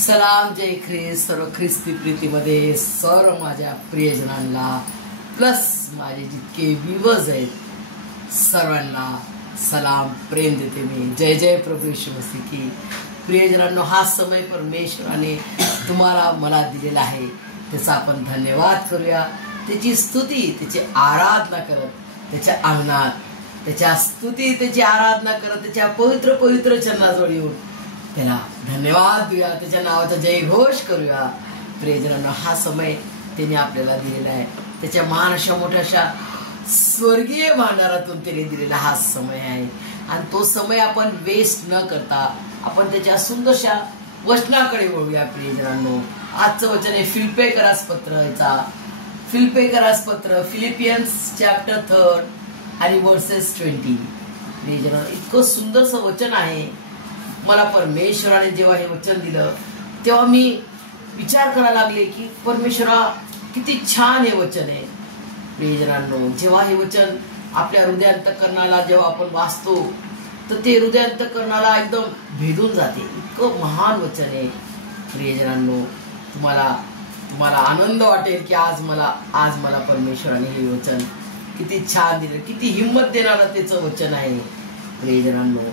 सलाम जय ख्रिस्त सर्व ख्रिस्ती प्रीतीमध्ये सर्व माझ्या प्रियजनांना प्लस माझे जितके व्ह्यूअर्स आहेत सर्वांना सलाम प्रेम देते मी। जय जय प्रभू येशू मसीह की। प्रियजनांनो, हा समय परमेश्वराने तुम्हाला मला दिलेला आहे, त्याचा आपण धन्यवाद करूया, त्याची स्तुती त्याची आराधना करत त्याच्या अंगणात त्याच्या स्तुती त्याची आराधना करत त्याच्या पवित्र पवित्र चरणाजवळ येऊन त्याला धन्यवाद देऊया, त्याच्या नावाचा जयघोष करूया। प्रियजनांनो, हा समय त्याने आपल्याला दिलेला आहे, त्याच्या महान अशा मोठ्याशा स्वर्गीय भांडारातून त्याने दिलेला हा समय आहे आणि तो समय आपण वेस्ट न करता आपण त्याच्या सुंदरशा वचनाकडे वळूया। प्रियजनांनो, आजचं वचन आहे फिलिप्पियन्स पत्र फिलिपियन्स चॅप्टर 3 आणि वर्सेस 20। प्रियजनांनो, इतकं सुंदरसं वचन आहे। मला परमेश्वराने जेव्हा हे वचन दिलं तेव्हा मी विचार करायला लागले की परमेश्वरा किती छान हे वचन आहे। प्रियजनांनो, जेव्हा हे वचन आपल्या हृदयांतकरणाला जेव्हा आपण वाचतो तर ते हृदयांतकरणाला एकदम भेदून जाते, इतकं महान वचन आहे। प्रियजनांनो, तुम्हाला आनंद वाटेल की आज मला परमेश्वराने हे वचन किती छान दिलं, किती हिम्मत देणारं त्याचं वचन आहे। प्रियजनांनो,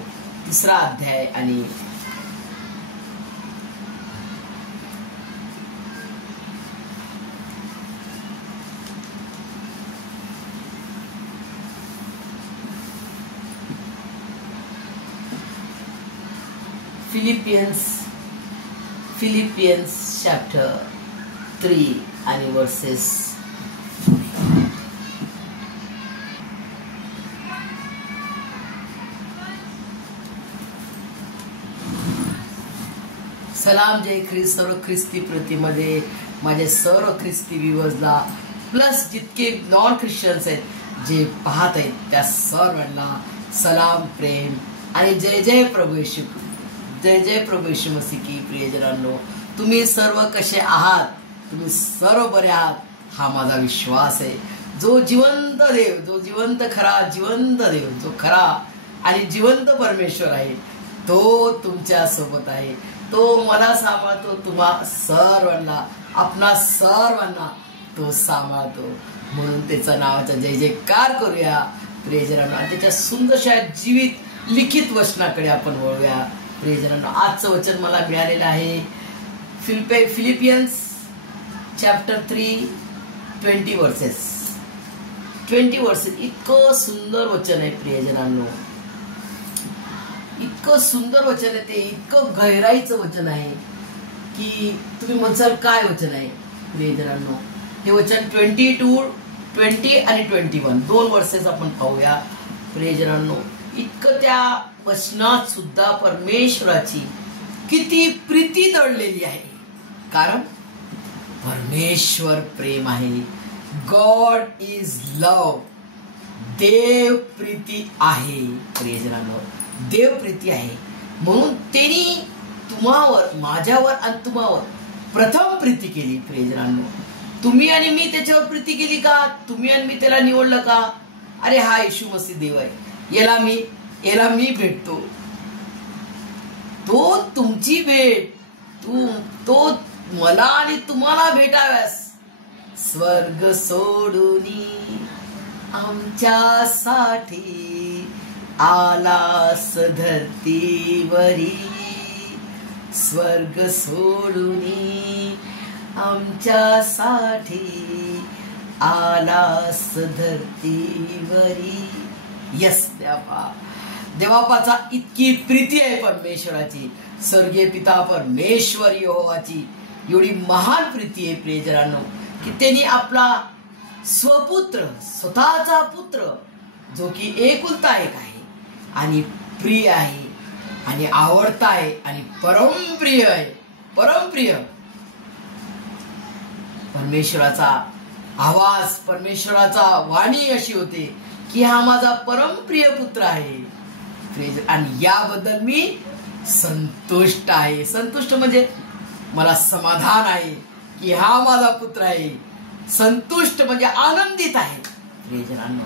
3रा अध्याय आणि फिलिपियन्स चॅप्टर 3 आणि वर्सेस 20। सलाम जय ख्रिस्त सर्व ख्रिस्ती प्रीतीमध्ये माझे सर्व ख्रिस्ती व्ह्यूअर्सला प्लस जितके नॉन ख्रिश्चन्स आहेत जे पाहत आहेत त्या सर्वांना सलाम प्रेम आणि जय जय प्रभू येशू मसीह की। प्रियजनांनो, तुम्ही सर्व कसे आहात? तुम्ही सर्व बरे आहात हा माझा विश्वास आहे। जो जिवंत देव, जो जिवंत देव, जो खरा आणि जिवंत परमेश्वर आहे तो तुमच्या सोबत आहे, तो मला सांभाळतो, तुम्हा सर्वांना आपणा सर्वांना तो सांभाळतो, म्हणून त्याच्या नावाचा जय जयकार करूया। प्रियजनांनो, त्याच्या सुंदरशा जीवित लिखित वचनाकडे आपण वळूया। प्रियजनांनो, आजचं वचन मला मिळालेलं आहे फिलिपियन्स चॅप्टर 3 20 वर्सेस। इतकं सुंदर वचन आहे प्रियजनांनो, इतकं सुंदर वचन आहे, ते इतकं गहराईचं वचन आहे की तुम्ही म्हणसाल काय वचन आहे। प्रियजनांनो, हे वचन 20 आणि 21 2 वर्सेस आपण पाहूया। प्रियजनांनो, इतकं त्या वचनात सुद्धा परमेश्वराची किती प्रीती दडलेली आहे, कारण परमेश्वर प्रेम आहे। गॉड इज लव, देव प्रीती आहे। प्रियजनांनो, देव प्रीती आहे, म्हणून त्यांनी तुम्हावर, माझ्यावर आणि तुम्हावर प्रथम प्रीती केली। प्रियजनांनो, तुम्ही आणि मी त्याच्यावर प्रीती केली का? तुम्ही आणि मी त्याला निवडलं का? अरे हा येशू मसीह देव आहे, याला मी भेटतो, तो तुमची भेट, तो मला आणि तुम्हाला भेटाव्यास स्वर्ग सोडून आमच्यासाठी आलास धरतीवरी, स्वर्ग सोडून आमच्यासाठी आलास धरतीवरी। यस देवापाचा इतकी प्रीती आहे परमेश्वराची, स्वर्गीय पिता परमेश्वर यहोवाची एवढी महान प्रीती आहे प्रियजनांनो की त्यांनी आपला स्वतःचा पुत्र, जो की एकुलता एक आहे आणि प्रिय आहे आणि आवडता आहे आणि परमप्रिय आहे, परमप्रिय परमेश्वराचा आवाज, परमेश्वराचा वाणी अशी होते की हा माझा परमप्रिय पुत्र आहे आणि याबद्दल मी संतुष्ट आहे। संतुष्ट म्हणजे मला समाधान आहे की हा माझा पुत्र आहे, संतुष्ट म्हणजे आनंदित आहे प्रियजनांनो।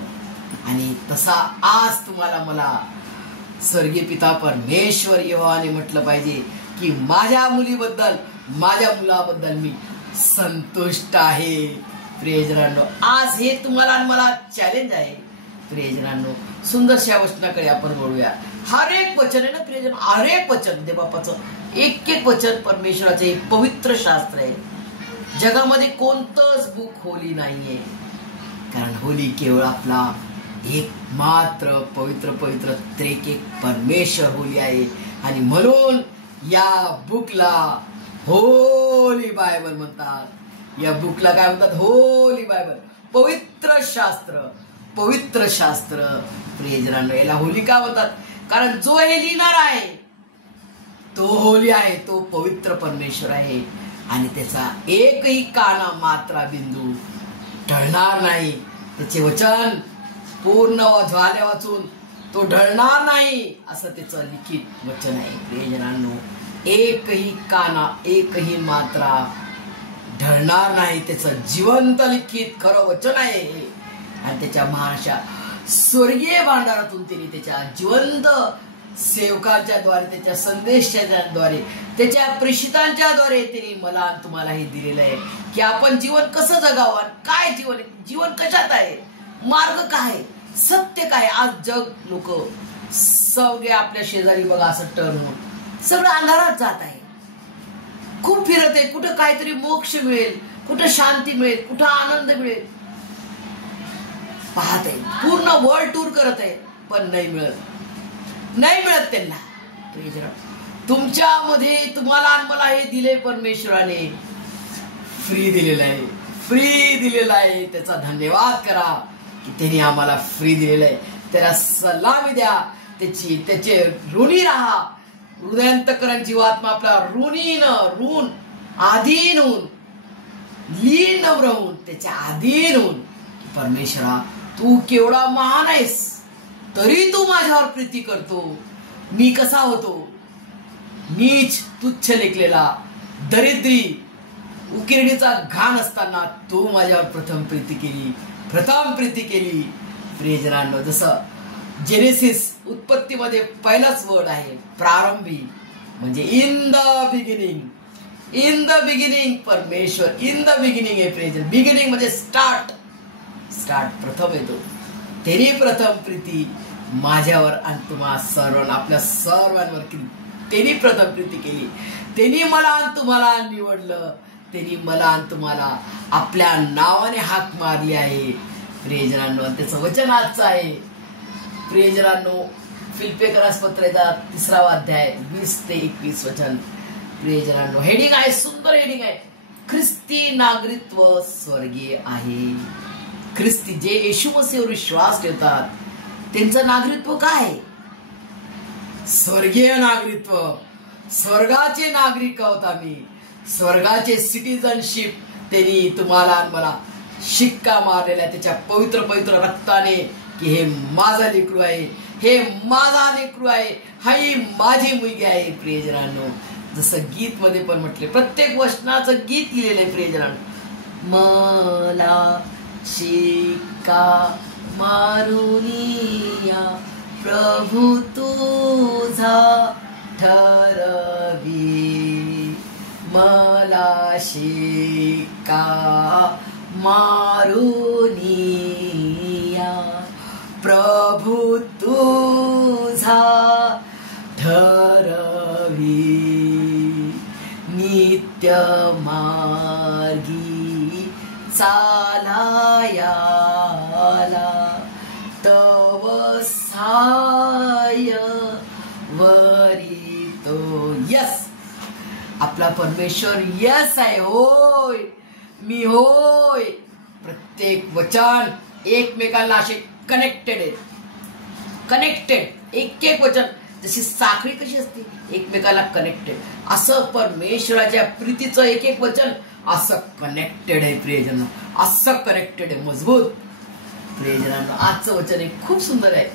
आणि तसा आज तुम्हाला मला स्वर्गीय पिता परमेश्वर यहोवाने म्हटलं पाहिजे की माझ्या मुलीबद्दल माझ्या मुलाबद्दल मी संतुष्ट आहे. प्रियजनांनो, आज हे तुम्हाला आणि मला चॅलेंज आहे. प्रियजनांनो, सुंदरशा वचनाकडे आपण बोलूया. हर एक वचन आहे ना प्रियजन, हर एक वचन देवबापाचं एक एक वचन परमेश्वराचे एक पवित्र शास्त्र आहे. जगामध्ये कोणतंच बुक होली नाहीये, कारण होली केवळ आपला एक मात्र पवित्र पवित्र त्रेक एक परमेश्वर होली आहे. आणि म्हणून या बुकला होली बायबल म्हणतात. या बुकला काय म्हणतात? होली बायबल, पवित्र शास्त्र. पवित्र शास्त्र प्रियजनांनो, याला होली का म्हणतात? कारण जो हे लिहिणार आहे तो होली आहे, तो पवित्र परमेश्वर आहे. आणि त्याचा एकही काना मात्रा बिंदू ढळणार नाही. त्याचे वचन पूर्ण झाले वाचून तो ढळणार नाही, असं त्याचं लिखित वचन आहे. प्रियजनांनो, एकही काना एकही मात्रा ढळणार नाही. त्याचं जिवंत लिखित खरं वचन आहे. आणि त्याच्या महाराष्ट्रा स्वर्गीय भांडारातून त्यांनी त्याच्या जिवंत सेवकांच्या द्वारे, त्याच्या संदेशाच्या द्वारे, त्याच्या प्रेषितांच्या द्वारे त्यांनी मला तुम्हाला हे दिलेलं आहे की आपण जीवन कसं जगावं, काय जीवन आहे, जीवन कशात आहे, मार्ग काय, सत्य काय. आज जग लोक सगळे आपल्या शेजारी बघा असं टर्न होऊन सगळं अंधारात जात आहे. खूप फिरत आहे, कुठं काहीतरी मोक्ष मिळेल, कुठं शांती मिळेल, कुठं आनंद मिळेल पाहत आहे. पूर्ण वर्ल्ड टूर करत आहे, पण नाही मिळत त्यांना. तुमच्यामध्ये तुम्हाला आणि मला हे दिले परमेश्वराने, फ्री दिलेलं आहे. त्याचा धन्यवाद करा की त्यांनी आम्हाला फ्री दिलेलं आहे. त्याला सलामी द्या, त्याचे ऋणी राहा. हृदयांतकरण जीवात्मा आपला ऋण आधीन होऊन, लीन राहून, त्याच्या आधीन होऊन, परमेश्वरा तू केवढा महान आहेस, तरी तू माझ्यावर प्रीती करतो. मी कसा होतो, नीच तुच्छ लेखलेला, दरिद्री, उकिरडीचा घाण असताना तू माझ्यावर प्रथम प्रीती केली. प्रियजनांनो, जसं जेनेसिस उत्पत्तीमध्ये पहिलाच वर्ड आहे प्रारंभी, म्हणजे इन द बिगिनिंग परमेश्वर, इन द बिगिनिंग आहे प्रेझेंट. बिगिनिंग म्हणजे स्टार्ट प्रथम येतो. तेरी प्रथम प्रीती माझ्यावर आणि तुम्हा सर्वांना, आपल्या सर्वांवर केली. त्यांनी प्रथम प्रीती केली. त्यांनी मला आणि तुम्हाला निवडलं. त्यांनी मला आणि तुम्हाला आपल्या नावाने हाक मारली आहे. प्रियजनांनो, त्याचं वचन आजचं आहे. प्रियजनांनो, फिलिप्पियरास पत्राचा 3रा अध्याय 20 ते 21 वचन. प्रियजनांनो, हेडिंग आहे, सुंदर हेडिंग आहे, ख्रिस्ती नागरिकत्व स्वर्गीय आहे. ख्रिस्ती जे येशू मसीहवर विश्वास ठेवतात त्यांचं नागरिकत्व काय? स्वर्गीय नागरिकत्व. स्वर्गाचे नागरिक आहोत आम्ही. स्वर्गाचे सिटिझनशिप त्यांनी तुम्हाला आणि मला शिक्का मारलेला आहे त्याच्या पवित्र पवित्र रक्ताने की हे माझा लेकरू आहे, हे माझा लेकरू आहे, ही माझी मुलगी आहे. प्रियजनांनो, जसं गीत मध्ये पण म्हटले, प्रत्येक वचनाचं गीत लिहिलेलं आहे. प्रियजनांनो, मला शिक्का मारुनिया प्रभू तुझा ठरवी, मला शिक्का मारुनिया प्रभू तुझा ठरवी, नित्य मार्गी चालायाला तव साय वरितो. यस, आपला परमेश्वर यस आहे. होय, मी होय. प्रत्येक वचन एकमेकांना असे कनेक्टेड, एक एक वचन जशी साखळी कशी असते एकमेकाला कनेक्टेड, असं परमेश्वराच्या प्रीतीचं एक एक वचन असं कनेक्टेड आहे. प्रियजन, असं कनेक्टेड आहे, मजबूत. प्रियजनांनो, आजचं वचन आहे खूप सुंदर आहे.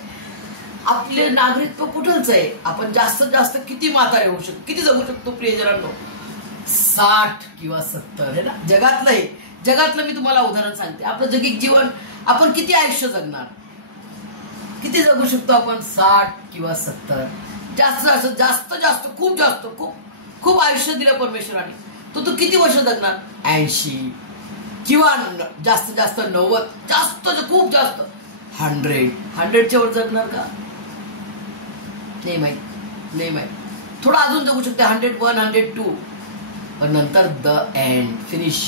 आपले नागरिकत्व कुठलंच आहे. आपण जास्तीत जास्त किती म्हातारे होऊ शकतो, किती जगू शकतो प्रियजनांनो? 60 किंवा 70 आहे ना. जगातलं मी तुम्हाला उदाहरण सांगते. आपलं जगिक जीवन आपण किती आयुष्य जगणार, किती जगू शकतो आपण? 60 किंवा 70. जास्त खूप आयुष्य दिलं परमेश्वराने. तो किती वर्ष जगणार? 80 किंवा जास्त जास्त 90, जास्त खूप जास्त 100च्या वर जगणार का? नाही माहित. थोडा अजून जगू शकते 101, 102, पण नंतर the end, finish.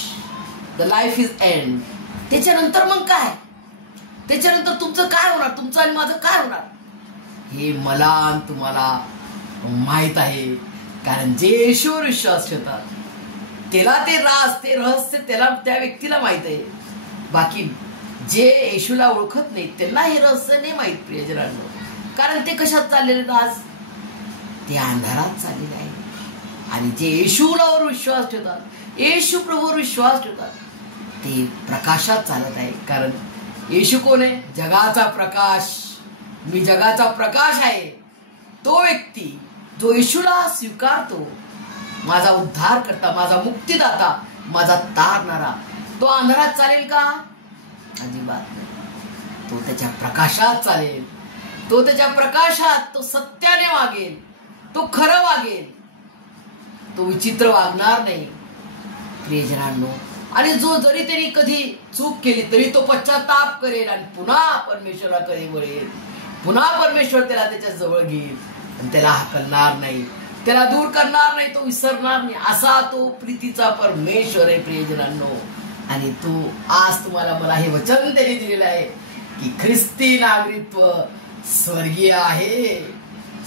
The life is end. त्याच्यानंतर मग काय? त्याच्यानंतर तुमचं काय होणार? तुमचं आणि माझं काय होणार? हे मला आणि तुम्हाला माहित आहे. कारण जे येशूवर विश्वास ठेवतात त्याला ते राज, ते रहस्य त्याला, त्या व्यक्तीला माहित आहे. बाकी जे येशूला ओळखत नाही त्यांना हे रहस्य नाही माहित प्रियजनांनो. कारण ते कशात चाललेले आज? ते अंधारात चाललेले आहे. आणि जे येशूवर विश्वास ठेवतात, येशू प्रभूवर विश्वास ठेवतात, ते प्रकाशात चालत आहे. कारण येशू कोण आहे? जगाचा प्रकाश. मी जगाचा प्रकाश आहे. तो व्यक्ती जो येशूला स्वीकारतो, माझा उद्धार करता, माझा मुक्तीदाता, माझा तारणारा, तो अंधारात चालेल का? अजिबात नाही. तो त्याच्या प्रकाशात चालेल. तो त्याच्या प्रकाशात, तो सत्याने वागेल, तो खरं वागेल, तो विचित्र वागणार नाही प्रियजनांनो. आणि जो जरी त्यांनी कधी चूक केली तरी तो पश्चाताप करेल आणि पुन्हा परमेश्वराकडे वळेल. पुन्हा परमेश्वर त्याला त्याच्या जवळ घेईल आणि त्याला हाकलणार नाही, त्याला दूर करणार नाही, तो विसरणार नाही. असा तो प्रीतीचा परमेश्वर आहे प्रियजनांनो. आणि तो आज तुम्हाला मला हे वचन त्यांनी दिलेलं आहे की ख्रिस्ती नागरिकत्व स्वर्गीय आहे.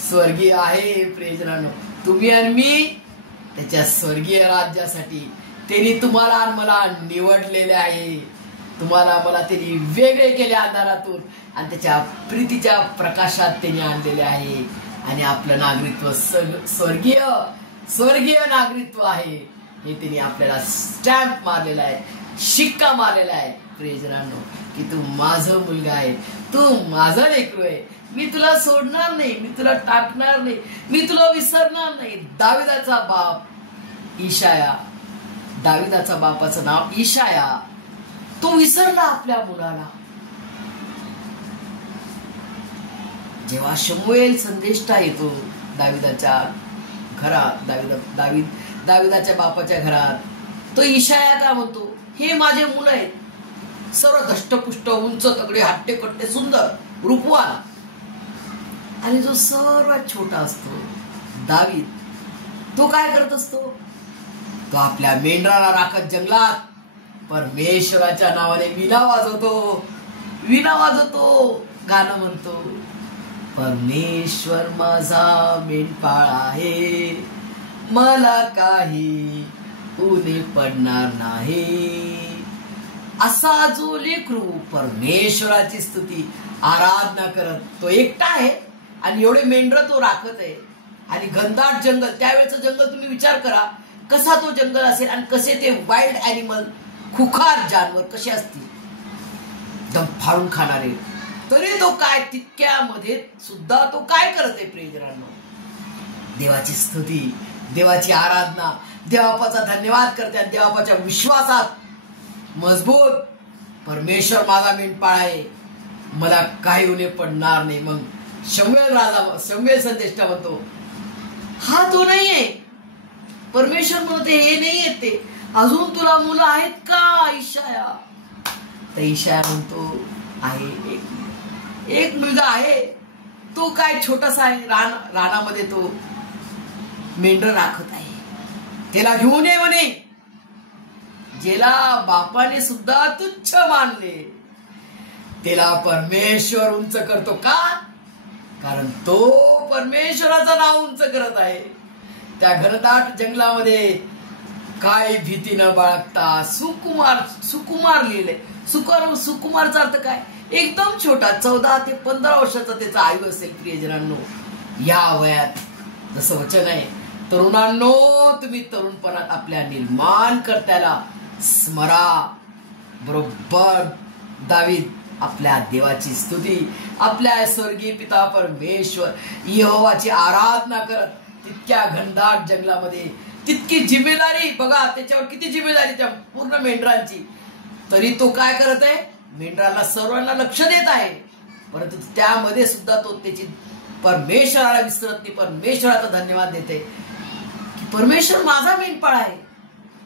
स्वर्गीय आहे प्रियजनांनो. तुम्ही आणि मी त्याच्या स्वर्गीय राज्यासाठी त्यांनी तुम्हाला आणि मला निवडलेले आहे. तुम्हाला मला त्यांनी वेगळे केले अंधारातून आणि त्याच्या प्रीतीच्या प्रकाशात त्यांनी आणलेले आहे. आणि आपलं नागरिकत्व स्वर्गीय नागरिकत्व आहे हे त्यांनी आपल्याला स्टॅम्प मारलेला आहे, शिक्का मारलेला आहे प्रियजनांनो, की तू माझा मुलगा आहे, तू माझा लेकरू आहे. मी तुला सोडणार नाही, मी तुला टाकणार नाही, मी तुला विसरणार नाही. दाविदाचा बाप इशाया, दाविदाचा बापाचं नाव इशाया, तो विसरला आपल्या मुलाला. जेव्हा शमूएल संदेष्टा येतो दाविदाच्या घरात, दाविदाच्या बापाच्या घरात, तो इशाया काय म्हणतो? हे माझे मुलं आहेत, सर्व धष्टपुष्ट, उंच, तगडे, हट्टे कट्टे, सुंदर, रूपवान. आणि जो सर्वात छोटा असतो दावीद, तो काय करत असतो? तो आपल्या मेंढराला राखत जंगलात परमेश्वराच्या नावाने विणा वाजवतो, गाणं म्हणतो. परमेश्वर माझा मेंढपाळ आहे, मला काही उणे पडणार नाही. असा जो लेकरू परमेश्वराची स्तुती आराधना करत, तो एकटा आहे आणि एवढे मेंढर तो राखत आहे. आणि घनदाट जंगल, त्यावेळेचं जंगल तुम्ही विचार करा कसा तो जंगल असेल आणि कसे ते वाईल्ड ॲनिमल, खुखार जानवर कसे असतील, दम फाडून खाणारे. तरी तो काय तितक्यामध्ये सुद्धा तो काय करत आहे प्रियजनांनो? देवाची स्तुती, देवाची आराधना, देवाचा धन्यवाद करते आणि देवाच्या विश्वासात मजबूत. परमेश्वर माझा मेंढपाळ आहे, मला काही उणे पडणार नाही. मग शमूएल संदेष्टा म्हणतो, हा तो नाहीये. परमेश्वर म्हणते हे नाही येते, अजून तुला मुलं आहेत का इशाया? तर इशाया म्हणतो आहे, एक मुलगा आहे, तो काय छोटासा आहे, रानामध्ये तो मेंढर राखत आहे, त्याला घेऊन ये म्हणे. ज्याला बापाने सुद्धा तुच्छ मानले त्याला परमेश्वर उंच करतो का? कारण तो परमेश्वराचं नाव उंच करत आहे. त्या घनदाट जंगलामध्ये काय भीती न बाळगता सुकुमार लिहिले. सुकुमारचा अर्थ काय? एकदम छोटा, 14 ते 15 वर्षाचा त्याचा आयु असेल प्रियजनांनो. या वयात जसं वचन आहे, तरुणांनो तुम्ही तरुणपणात आपल्या निर्माणकर्त्याला स्मरा. बरोबर दावीद आपल्या देवाची स्तुती, आपल्या स्वर्गीय पिता परमेश्वर यहोवाची आराधना करत तितक्या घनदाट जंगलामध्ये, तितकी जिम्मेदारी बघा त्याच्यावर, किती जिम्मेदारी त्या पूर्ण मेंढरांची. तरी तो काय करत आहे? मेंढराला सर्वांना लक्ष देत आहे, परंतु त्यामध्ये सुद्धा तो त्याची परमेश्वराला विसरत नाही, परमेश्वराचा धन्यवाद देते की परमेश्वर माझा मेंढपाळ आहे,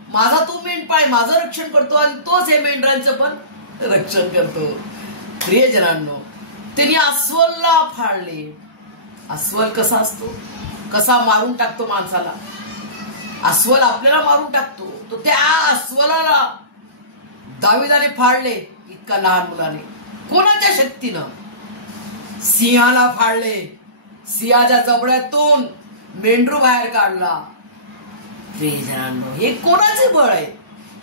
माझा तो मेंढपाळ माझं रक्षण करतो आणि तोच हे मेंढरांचं पण रक्षण करतो. प्रियजनांनो, त्यांनी अस्वलला फाळले. अस्वल कसा असतो, कसा मारून टाकतो माणसाला. अस्वल आपल्याला मारून टाकतो. तो त्या अस्वलाला दाविदाने फाळले इतका लहान मुलाने. कोणाच्या शक्तीनं? सिंहाला फाळले. सिंहाच्या जबड्यातून मेंढरू बाहेर काढला. प्रियजनांनो, हे कोणाचे बळ आहे?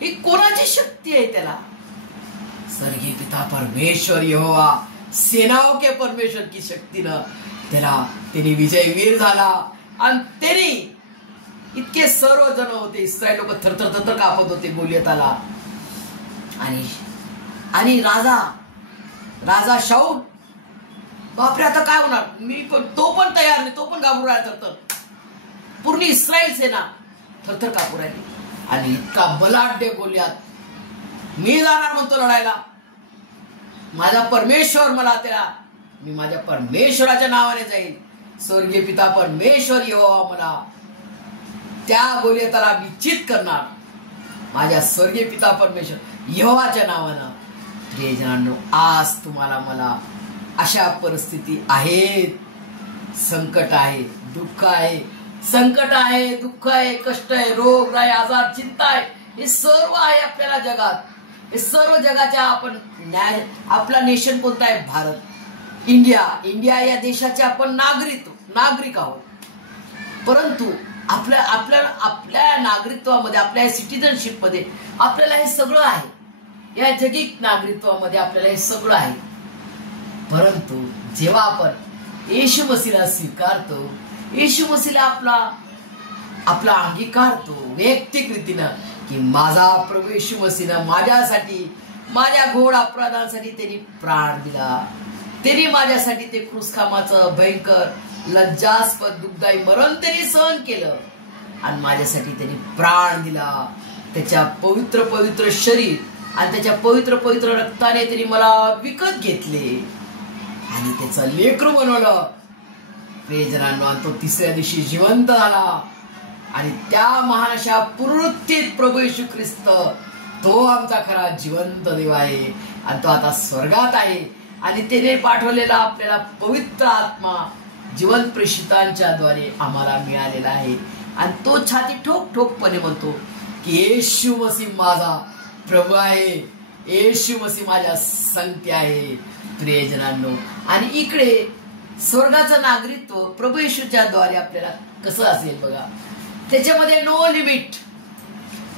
ही कोणाची शक्ती आहे? त्याला स्वर्गीय पिता परमेश्वर यहोवा, सेनाओं के परमेश्वर की शक्तीनं त्याने विजयवीर झाला. आणि त्याने इतके सर्व जण होते, इस्रायल लोक थरथर थरथर कापत होते गोलियताला. आणि राजा शाऊल, बापरे आता काय होणार, तो पण तयार नाही, तो पण घाबरून राहिला थरथर. पूर्ण इस्रायल सेना थरथर कापू राहिली. आणि इतका बलाढ्य गोलियात, मी जाणार म्हणतो लढायला, माझा परमेश्वर मला मी माझ्या परमेश्वराच्या नावाने जाईल. स्वर्गीय पिता परमेश्वर यहोवा मला त्या गोलियताला निश्चित करणार, माझ्या स्वर्गीय पिता परमेश्वर यहोवाच्या नावानं. प्रियजनांनो, आज तुम्हाला मला अशा परिस्थिती आहेत, संकट आहे, दुःख आहे, संकट आहे, दुःख आहे, कष्ट आहे, रोग आहे, आजार, चिंता आहे, हे सर्व आहे आपल्याला जगात. हे सर्व जगाच्या आपला नेशन कोणता आहे? भारत, इंडिया या देशाचे आपण नागरिक आहोत. परंतु आपल्या नागरिकत्वामध्ये, आपल्या सिटिझनशिप मध्ये आपल्याला हे सगळं आहे. या जगिक नागरिकत्वामध्ये आपल्याला हे सगळं आहे. परंतु जेव्हा आपण येशू मसीला स्वीकारतो, येशू मसीला आपला अंगीकारतो वैयक्तिक रीतीनं, की माझा प्रभू येशू मसीनं माझ्यासाठी, माझ्या घोर अपराधांसाठी त्यांनी प्राण दिला. त्यांनी माझ्यासाठी ते क्रूसखामाचं भयंकर लज्जास्पद दुःखदायी मरण त्यांनी सहन केलं आणि माझ्यासाठी त्यांनी प्राण दिला. त्याच्या पवित्र पवित्र शरीर आणि त्याच्या पवित्र पवित्र रक्ताने त्यांनी मला विकत घेतले आणि त्याचं लेकरू बनवलं. प्रियजनांनो, आणि तो तिसऱ्या दिवशी जिवंत झाला. आणि त्या महान अशा पुनरुत्थित प्रभू येशू ख्रिस्त, तो आमचा खरा जिवंत देव आहे आणि तो आता स्वर्गात आहे. आणि त्याने पाठवलेला आपल्याला पवित्र आत्मा जिवंत प्रेषितांच्या द्वारे आम्हाला मिळालेला आहे. आणि तो छाती ठोक ठोकपणे म्हणतो की येशू मसीह माझा प्रभू आहे, येशू मसीह माझ्या संगती आहे. प्रियजनांनो, आणि इकडे स्वर्गाचं नागरिकत्व प्रभू येशूच्या द्वारे आपल्याला कसं असेल बघा. त्याच्यामध्ये नो लिमिट.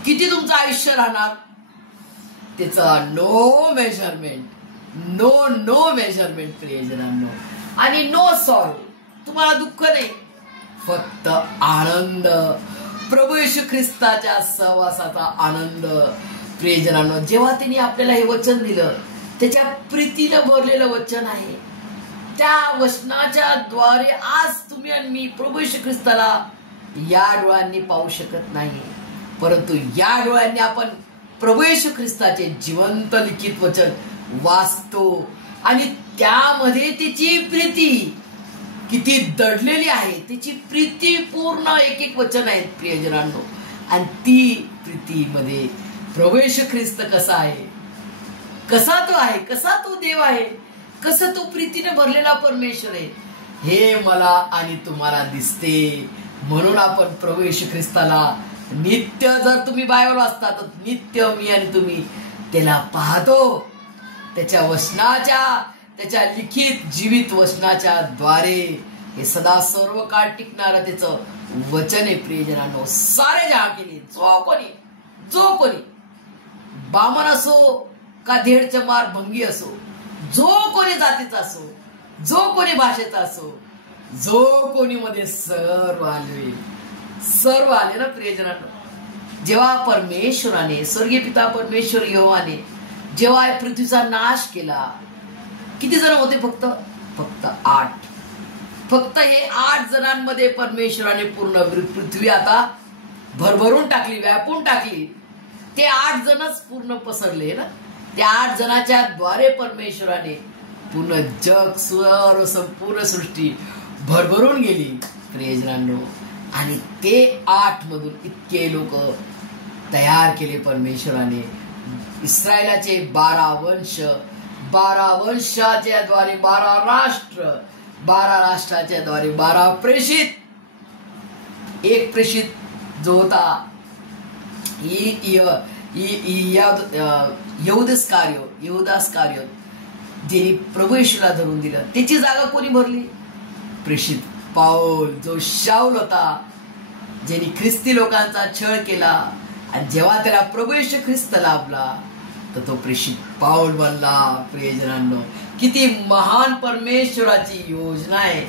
किती तुमचं आयुष्य राहणार त्याचं नो मेजरमेंट, नो मेजरमेंट. प्रियजनांनो, आणि नो सॉरो. तुम्हाला दुःख नाही, फक्त आनंद, प्रभू येशू ख्रिस्ताच्या सहवासाचा आनंद. प्रियजनांनो, जेव्हा त्यांनी आपल्याला हे वचन दिलं, त्याच्या प्रीतीनं भरलेलं वचन आहे. त्या वचनाच्या द्वारे आज तुम्ही आणि मी प्रभू येशू ख्रिस्ताला या डोळ्यांनी पाहू शकत नाही, परंतु या डोळ्यांनी आपण प्रभू येशू ख्रिस्ताचे जिवंत लिखित वचन वाचतो. आणि त्यामध्ये त्याची प्रीती किती दडलेली आहे, त्याची प्रीती पूर्ण एक एक वचन आहेत प्रियजनांनो. आणि ती प्रीतीमध्ये प्रभू येशू ख्रिस्त कसा आहे, कसा तो आहे, कसा तो देव आहे, कसं तो प्रीतीने भरलेला परमेश्वर आहे, हे मला आणि तुम्हाला दिसते. म्हणून आपण प्रभू येशू ख्रिस्ताला नित्य, जर तुम्ही बायबल वाचता तर नित्य मी आणि तुम्ही त्याला पाहतो. त्याच्या वचनाच्या, त्याच्या लिखित जीवित वचनाच्या द्वारे हे सदा सर्व काळ टिकणारं त्याचं वचन आहे. प्रियजनांनो, सारे जहा के लिए जो कोणी बामन असो का धेड चमार भंगी असो, जो कोणी जातीचा असो, जो कोणी भाषेचा असो, जो कोणी मध्ये सर्व आले ना प्रियजनांनो. जेव्हा परमेश्वराने, स्वर्गीय पिता परमेश्वर यहोवाने जेव्हा पृथ्वीचा नाश केला, किती जण होते? फक्त 8. फक्त हे 8 जणांमध्ये परमेश्वराने पूर्ण पृथ्वी आता भरभरून टाकली, व्यापून टाकली. ते 8 जणच पूर्ण पसरले ना. त्या 8 जणांच्या द्वारे परमेश्वराने पूर्ण जग, संपूर्ण सृष्टी भरभरून गेली प्रियजनांनो. आणि ते 8 मधून इतके लोक तयार केले परमेश्वराने. इस्रायलाचे 12 वंश, 12 वंशाच्या द्वारे 12 राष्ट्र, 12 राष्ट्राच्या द्वारे 12 प्रेषित. एक प्रेषित जो होता यहुदास कार्य, ज्यांनी प्रभू येशूला धरून दिलं, त्याची जागा कोणी भरली? प्रेषित पाऊल, जो शाऊल होता, ज्यांनी ख्रिस्ती लोकांचा छळ केला. आणि जेव्हा त्याला प्रभू येशू ख्रिस्त लाभला तर तो प्रेषित पाऊल बनला. प्रियजनांनो, किती महान परमेश्वराची योजना आहे.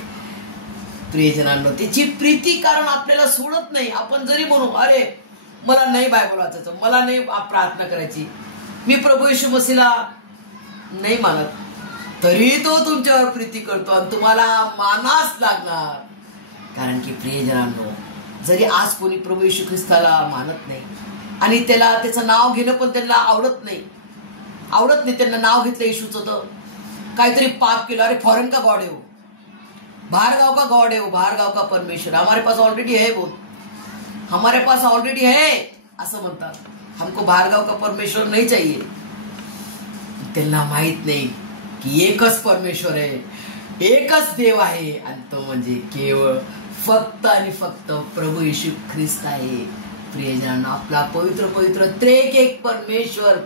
प्रियजनांनो, त्याची प्रीती कारण आपल्याला सोडत नाही. आपण जरी म्हणू अरे मला नाही बायबल वाचायचं, मला नाही प्रार्थना करायची, मी प्रभू येशू मसीहला नाही मानत, तरी तो तुमच्यावर प्रीती करतो आणि तुम्हाला मानास लागणार. कारण की प्रियजनांनो, जरी आज कोणी प्रभू येशू ख्रिस्ताला मानत नाही आणि त्याचं नाव घेणं पण त्यांना आवडत नाही, त्यांना नाव घेतलं येशूचं तर काहीतरी पाप केलं, अरे फॉरेन का गॉड है वो, बाहर गांव का गॉड है वो, बाहर गांव का परमेश्वर, हमारे पास ऑलरेडी है वो, हमारे पास ऑलरेडी है असं म्हणतात. हमको बाहर गांव का परमेश्वर नहीं चाहिए. त्यांना माहित नाही की एकच परमेश्वर आहे, एकच देव आहे आणि तो म्हणजे केवळ फक्त आणि फक्त प्रभू येशू ख्रिस्त आहे. प्रियजनांनो, आपला पवित्र पवित्र त्रेक एक परमेश्वर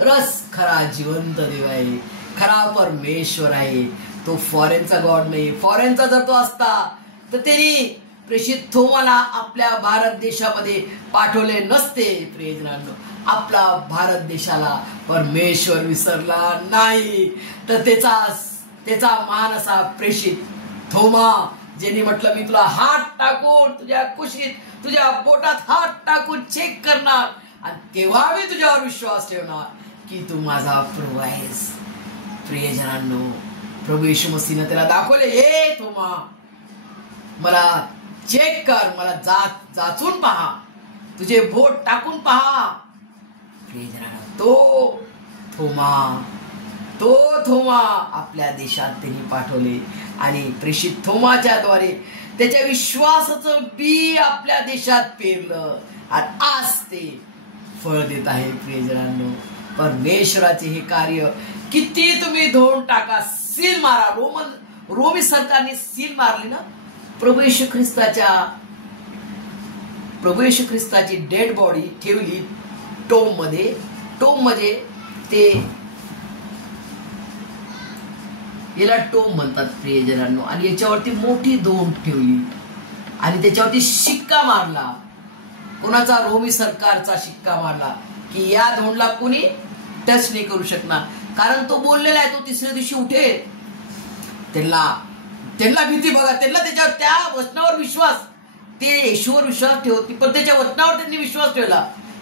रस खरा जिवंत देव आहे, खरा परमेश्वर आहे. तो फॉरेनचा गॉड नाही. फॉरेनचा जर तो असता तर त्यांनी प्रेषित थोमाला आपल्या भारत देशामध्ये पाठवले नसते. प्रियजनांनो, आपला भारत देशाला परमेश्वर विसरला नाही. तर त्याचा महान असा प्रेषित थोमा, ज्यांनी म्हटलं मी तुला हात टाकून तुझ्या कुशीत, तुझ्या बोटात हात टाकून चेक करणार आणि तेव्हा मी तुझ्यावर विश्वास ठेवणार की तू माझा प्रभू आहेस. प्रियजनांनो, प्रभू येशू मसीहने त्याला दाखवले, हे थोमा मला चेक कर, मला जाचून पहा, तुझे बोट टाकून पहा. तो थोमा आपल्या देशात त्यांनी पाठवले आणि प्रेषित थोमाच्या द्वारे त्याच्या विश्वासाचं बी आपल्या देशात पेरलं आणि आज ते फळ देत आहे. प्रियजनांनो, परमेश्वराचे हे कार्य किती तुम्ही धोंड टाका, सील मारा. रोमी सरकारने सील मारली ना प्रभू येशू ख्रिस्ताची डेड बॉडी ठेवली टोम मध्ये ते याला टोम म्हणतात. प्रियजनांनो, आणि याच्यावरती मोठी धोंड ठेवली आणि त्याच्यावरती शिक्का मारला. कोणाचा? रोमी सरकारचा शिक्का मारला की या धोंडला कोणी टच नाही करू शकणार, कारण तो बोललेला आहे तो तिसऱ्या दिवशी उठेल. त्यांना भीती बघा, त्यांना त्या वचनावर विश्वास, ते येशूवर विश्वास ठेवत, पण त्याच्या वचनावर त्यांनी विश्वास ठेवला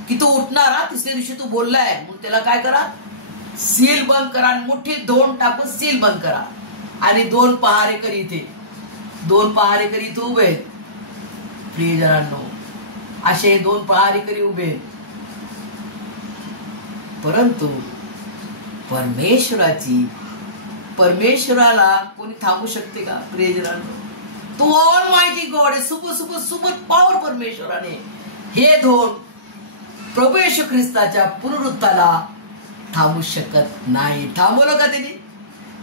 की तो उठणार, तिसऱ्या दिवशी तू बोललाय, मग त्याला काय करा, सील बंद करा, मोठी धोंड टाकून सील बंद करा. आणि 2 पहारेकरी इथे उभे आहेत. प्रियजनांनो, असे 2 पहारेकरी उभे आहेत. परंतु परमेश्वराला कोणी थांबू शकते का? प्रियजनांनो, तो ऑल मायटी गॉड आहे, सुपर पॉवर परमेश्वराने हे धोंड प्रभू येशू ख्रिस्ताच्या पुनरुत्थानाला थांबू शकत नाही. थांबवलं का त्यांनी?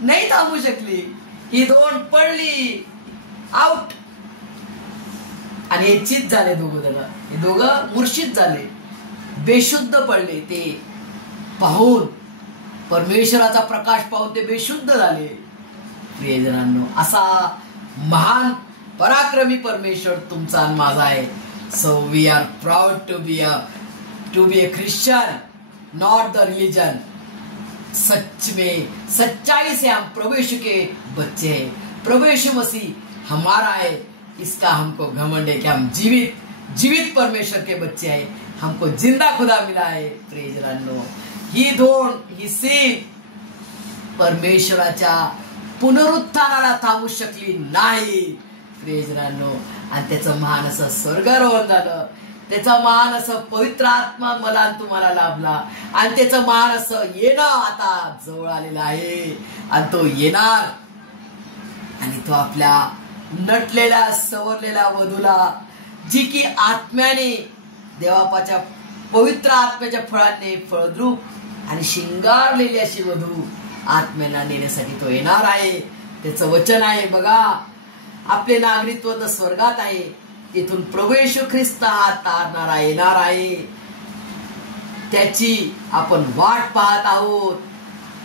नाही थांबू शकली. ही धोंड पडली आउट आणि हे चित झाले दोघं मूर्छित झाले, बेशुद्ध पडले. ते पाहून, परमेश्वराचा प्रकाश पाहून ते बेशुद्ध झाले. प्रियजनांनो, असा महान पराक्रमी परमेश्वर तुमचा आणि माझा आहे. So we are proud to be a Christian, not the religion. सच में सच्चाई से हम प्रभु यीशु के बच्चे हैं. प्रभु यीशु मसीह हमारा है, इसका हमको घमंड है कि हम जीवित परमेश्वर के बच्चे हैं. हमको जिंदा खुदा मिला है. प्रियजनांनो, ही धोंड, ही सील परमेश्वराच्या पुनरुत्थानाला थांबू शकली नाही. प्रियजनांनो, आणि त्याचं महान असं स्वर्गारोहण झालं. त्याचा महान असं पवित्र आत्मा मला आणि तुम्हाला लाभला आणि त्याचं महान असं येणं आता जवळ आलेलं आहे आणि तो येणार. आणि तो आपल्या नटलेल्या सवरलेल्या वधूला, जी की आत्म्याने पवित्र आत्म्याच्या फळांनी फळद्रूप आणि शिंगारलेली अशी वधू आत्म्याला नेण्यासाठी तो येणार आहे. त्याचं वचन आहे बघा, आपले नागरिकत्व तर स्वर्गात आहे, तिथून प्रभू येशू ख्रिस्त हा तारणारा येणार आहे. त्याची आपण वाट पाहत आहोत.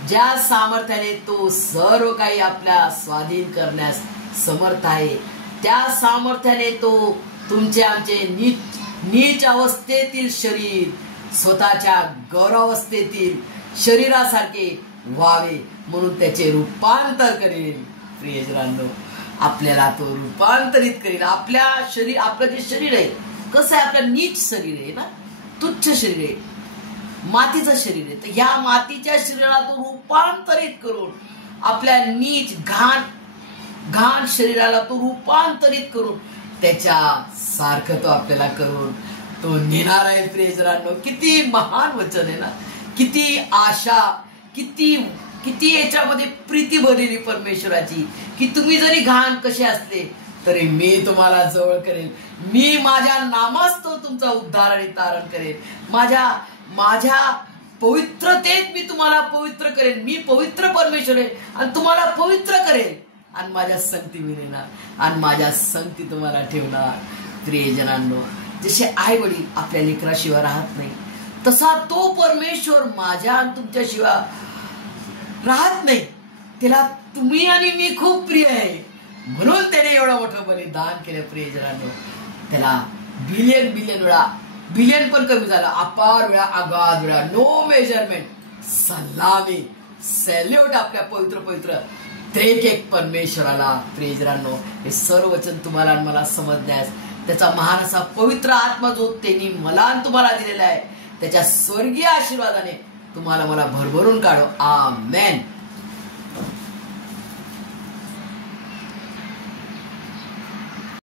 ज्या सामर्थ्याने तो सर्व काही आपल्या स्वाधीन करण्यास समर्थ आहे, त्या सामर्थ्याने तो तुमचे आमचे नीच अवस्थेतील शरीर स्वतःच्या गौरवस्थेतील शरीरासारखे व्हावे म्हणून त्याचे रूपांतर करेल. प्रियजनांनो, आपल्याला तो रूपांतरित करेल. आपलं जे शरीर आहे कसं आहे, आपलं नीच शरीर आहे ना, तुच्छ शरीर आहे, मातीचं शरीर आहे. तर या मातीच्या शरीराला तो रूपांतरित करून आपल्या नीच घाण शरीराला तो रूपांतरित करून त्याच्या सारखं तो आपल्याला करून तो नेणार आहे. प्रियजनांनो, किती महान वचन आहे ना, किती आशा, किती याच्यामध्ये प्रीती भरलेली परमेश्वराची, की तुम्ही जरी घाण कसे असले तरी मी तुम्हाला जवळ करेन. मी माझ्या नामास तो तुमचा उद्धार आणि तारण करेन. माझ्या पवित्रतेत मी तुम्हाला पवित्र करेन. मी पवित्र परमेश्वर आहे आणि तुम्हाला पवित्र करेन आणि माझ्या संगती मिळणार आणि माझ्या संगती तुम्हाला ठेवणार. प्रियजनांनो, जसे आई वडील आपल्या लेकराशिवाय राहत नाही, तसा तो परमेश्वर माझ्या आणि तुमच्याशिवाय राहत नाही. त्याला तुम्ही आणि मी खूप प्रिय आहे म्हणून त्याने एवढं मोठं बलिदान केलं. प्रियजनांनो, त्याला बिलियन वेळा, बिलियन पण कमी झाला, अपार वेळा, अगाध वेळा, नो मेजरमेंट, सलामी, सॅल्यूट आपल्या पवित्र त्रिएक परमेश्वराला. प्रियजनांनो, हे सर्व वचन तुम्हाला आणि मला समजण्यास त्याचा महान असा पवित्र आत्मा जो त्यांनी मला आणि तुम्हाला दिलेला आहे, त्याच्या स्वर्गीय आशीर्वादाने तुम्हाला मला भरभरून काढो. आमेन.